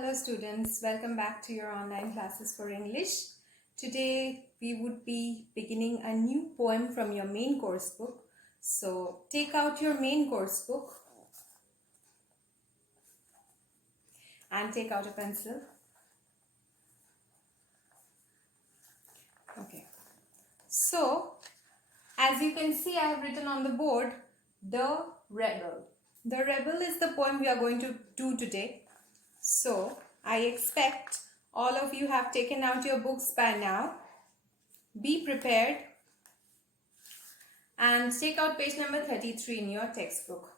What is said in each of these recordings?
Hello students, welcome back to your online classes for English. Today we would be beginning a new poem from your main course book. So take out your main course book and take out a pencil. Okay. So as you can see, I have written on the board, The Rebel. The Rebel is the poem we are going to do today. So I expect all of you have taken out your books by now. Be prepared and take out page number 33 in your textbook.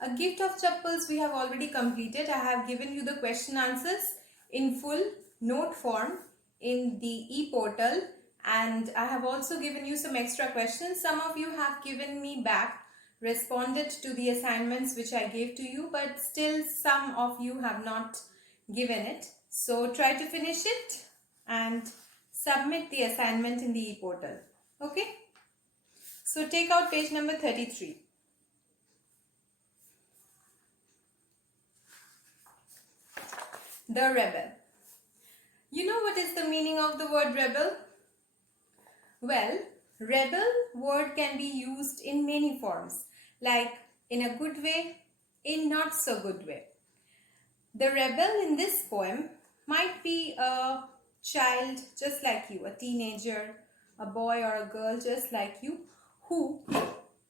A gift of chappals we have already completed. I have given you the question answers in full note form in the e-portal, and I have also given you some extra questions. Some of you have given me back, responded to the assignments which I gave to you, but still some of you have not given it. So try to finish it and submit the assignment in the e-portal. Okay? So take out page number 33. The Rebel. You know what is the meaning of the word rebel? Well, rebel word can be used in many forms, like in a good way, in not so good way. The rebel in this poem might be a child just like you, a teenager, a boy or a girl just like you, who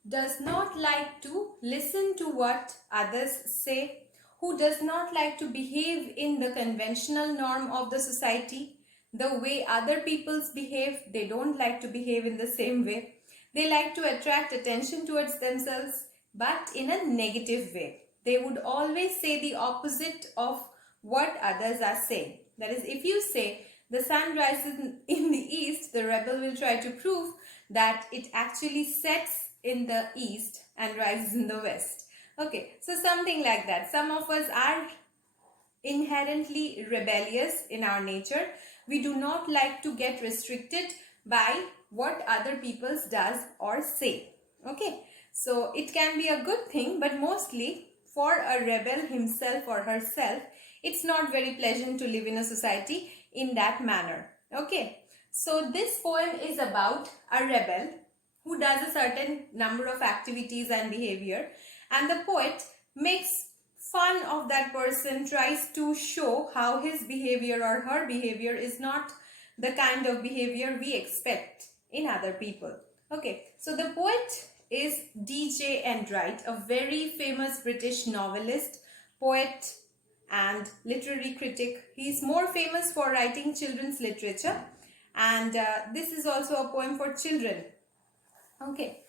does not like to listen to what others say, who does not like to behave in the conventional norm of the society, the way other peoples behave. They don't like to behave in the same way. They like to attract attention towards themselves, but in a negative way. They would always say the opposite of what others are saying. That is, if you say the sun rises in the east, the rebel will try to prove that it actually sets in the east and rises in the west. Okay, so something like that. Some of us are inherently rebellious in our nature. We do not like to get restricted by what other people does or say. Okay, so it can be a good thing, but mostly for a rebel himself or herself, it's not very pleasant to live in a society in that manner. Okay, so this poem is about a rebel who does a certain number of activities and behavior, and the poet makes fun of that person, tries to show how his behavior or her behavior is not the kind of behavior we expect in other people. Okay, so the poet is D.J. Enright, a very famous British novelist, poet and literary critic. He is more famous for writing children's literature, and this is also a poem for children. Okay,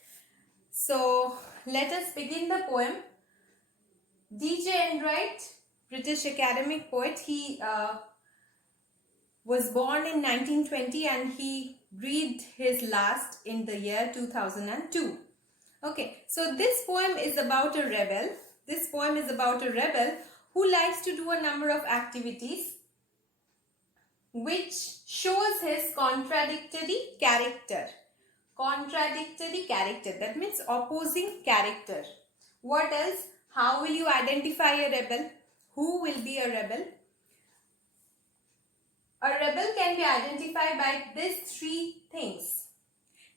so let us begin the poem. D.J. Enright, British academic poet, he was born in 1920 and he breathed his last in the year 2002. Okay, so this poem is about a rebel. This poem is about a rebel who likes to do a number of activities which shows his contradictory character. Contradictory character, that means opposing character. What else? How will you identify a rebel? Who will be a rebel? A rebel can be identified by these three things: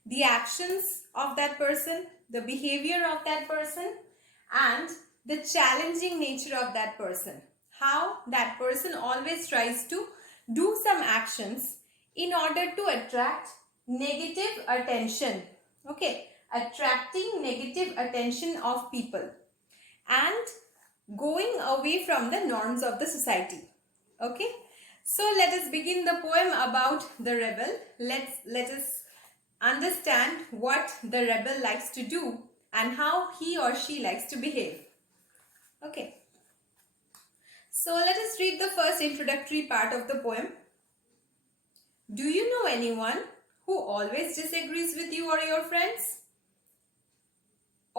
the actions of that person, the behavior of that person, and the challenging nature of that person. How that person always tries to do some actions in order to attract negative attention. Okay, attracting negative attention of people and going away from the norms of the society. Okay, so let us begin the poem about the rebel. Let us understand what the rebel likes to do and how he or she likes to behave. Okay, so let us read the first introductory part of the poem. Do you know anyone who always disagrees with you or your friends?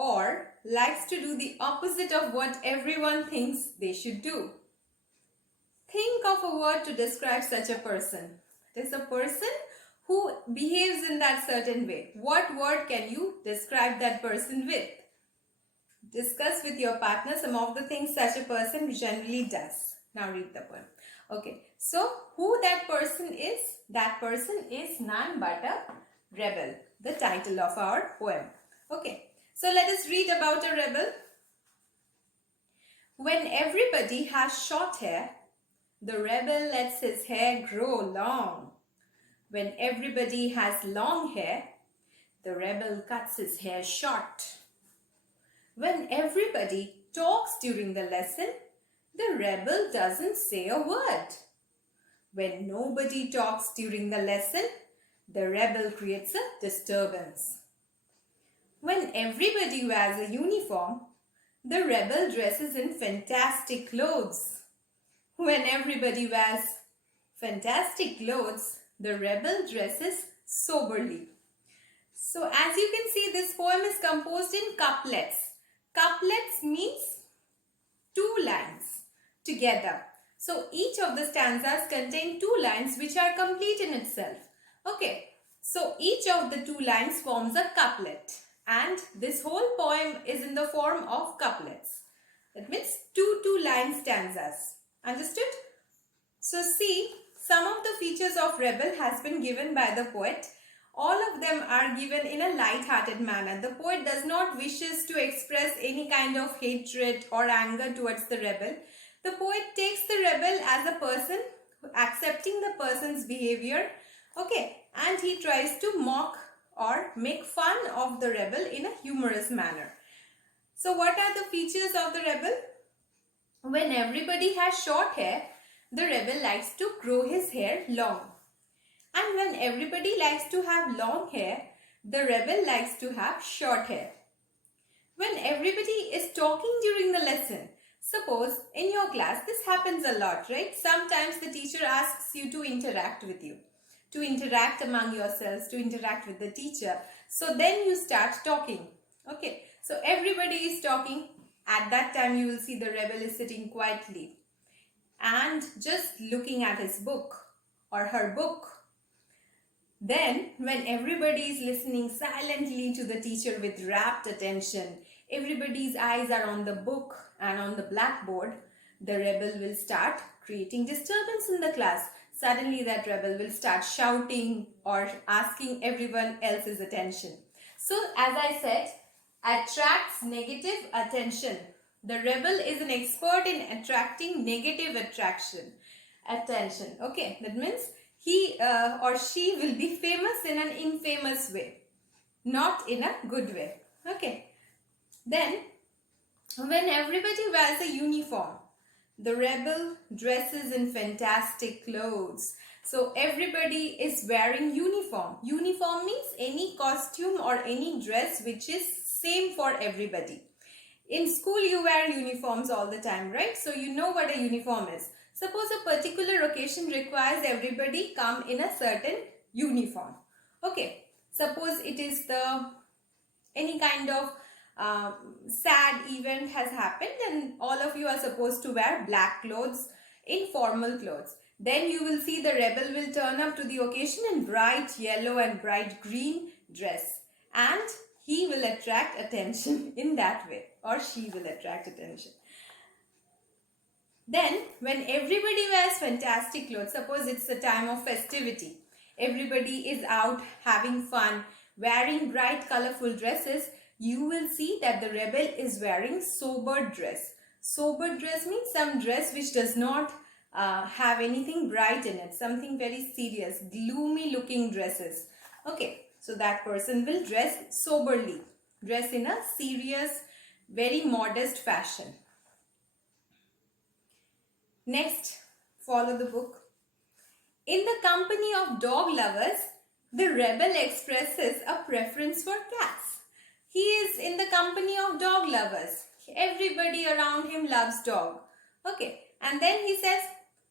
Or likes to do the opposite of what everyone thinks they should do? Think of a word to describe such a person. It is a person who behaves in that certain way. What word can you describe that person with? Discuss with your partner some of the things such a person generally does. Now read the poem. Okay, so who that person is? That person is none but a rebel, the title of our poem. Okay, so let us read about a rebel. When everybody has short hair, the rebel lets his hair grow long. When everybody has long hair, the rebel cuts his hair short. When everybody talks during the lesson, the rebel doesn't say a word. When nobody talks during the lesson, the rebel creates a disturbance. When everybody wears a uniform, the rebel dresses in fantastic clothes. When everybody wears fantastic clothes, the rebel dresses soberly. So as you can see, this poem is composed in couplets. Couplets means two lines together. So each of the stanzas contain two lines which are complete in itself. Okay, so each of the two lines forms a couplet, and this whole poem is in the form of couplets. That means two line stanzas. Understood? So see, some of the features of rebel has been given by the poet. All of them are given in a light-hearted manner. The poet does not wishes to express any kind of hatred or anger towards the rebel. The poet takes the rebel as a person, accepting the person's behavior, okay, and he tries to mock or make fun of the rebel in a humorous manner. So what are the features of the rebel? When everybody has short hair, the rebel likes to grow his hair long. And when everybody likes to have long hair, the rebel likes to have short hair. When everybody is talking during the lesson, suppose in your class, this happens a lot, right? Sometimes the teacher asks you to interact with you, to interact among yourselves, to interact with the teacher. So then you start talking. Okay, so everybody is talking. At that time, you will see the rebel is sitting quietly and just looking at his book or her book. Then, when everybody is listening silently to the teacher with rapt attention, everybody's eyes are on the book and on the blackboard, the rebel will start creating disturbance in the class. Suddenly, that rebel will start shouting or asking everyone else's attention. So, as I said, attracts negative attention. The rebel is an expert in attracting negative attention. Okay, that means he or she will be famous in an infamous way, not in a good way. Okay. Then, when everybody wears a uniform, the rebel dresses in fantastic clothes. So everybody is wearing uniform. Uniform means any costume or any dress which is same for everybody. In school you wear uniforms all the time, right? So you know what a uniform is. Suppose a particular occasion requires everybody come in a certain uniform. Okay, suppose it is any kind of sad event has happened and all of you are supposed to wear black clothes, informal clothes. Then you will see the rebel will turn up to the occasion in bright yellow and bright green dress, and he will attract attention in that way, or she will attract attention. Then, when everybody wears fantastic clothes, suppose it's a time of festivity, everybody is out having fun, wearing bright colorful dresses, you will see that the rebel is wearing sober dress. Sober dress means some dress which does not have anything bright in it, something very serious, gloomy looking dresses. Okay, so that person will dress soberly, dress in a serious, very modest fashion. Next, follow the book. In the company of dog lovers, the rebel expresses a preference for cats. He is in the company of dog lovers. Everybody around him loves dog. Okay, and then he says,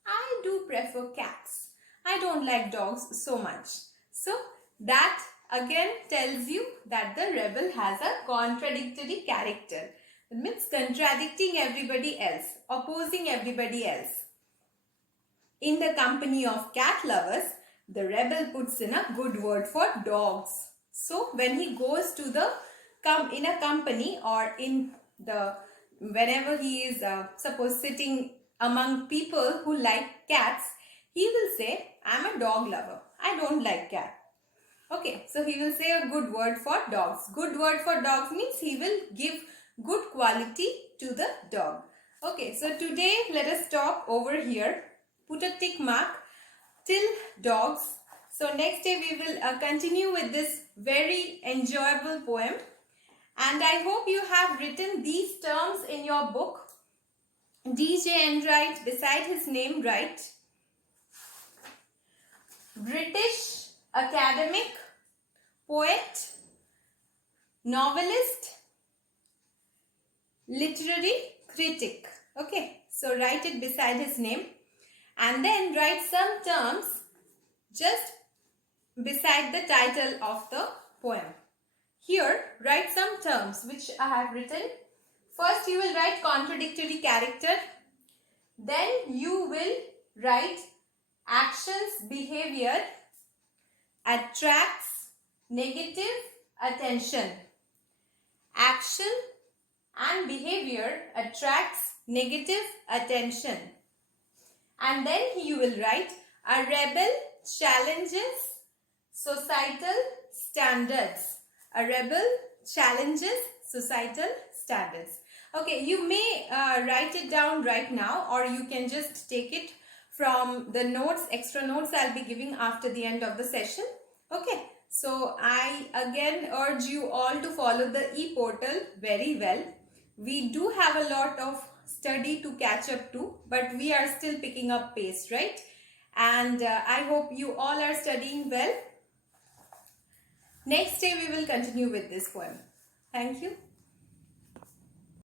I do prefer cats. I don't like dogs so much. So that again tells you that the rebel has a contradictory character. It means contradicting everybody else, opposing everybody else. In the company of cat lovers, the rebel puts in a good word for dogs. So when he goes to in a company or in whenever he is suppose sitting among people who like cats, he will say, I'm a dog lover, I don't like cat. Okay, so he will say a good word for dogs. Good word for dogs means he will give good quality to the dog. Okay, so today let us talk over here. Put a tick mark till dogs. So next day we will continue with this very enjoyable poem. And I hope you have written these terms in your book. DJ Enright, beside his name write British academic, poet, novelist, literary critic. Okay, so write it beside his name and then write some terms just beside the title of the poem. Here, write some terms which I have written. First, you will write contradictory character. Then you will write actions, behavior attracts negative attention. Action and behavior attracts negative attention. And then you will write a rebel challenges societal standards. A rebel challenges societal standards. Okay, you may write it down right now, or you can just take it from the notes, extra notes I'll be giving after the end of the session. Okay, so I again urge you all to follow the e-portal very well. We do have a lot of study to catch up to, but we are still picking up pace, right? And I hope you all are studying well. Next day we will continue with this poem. Thank you.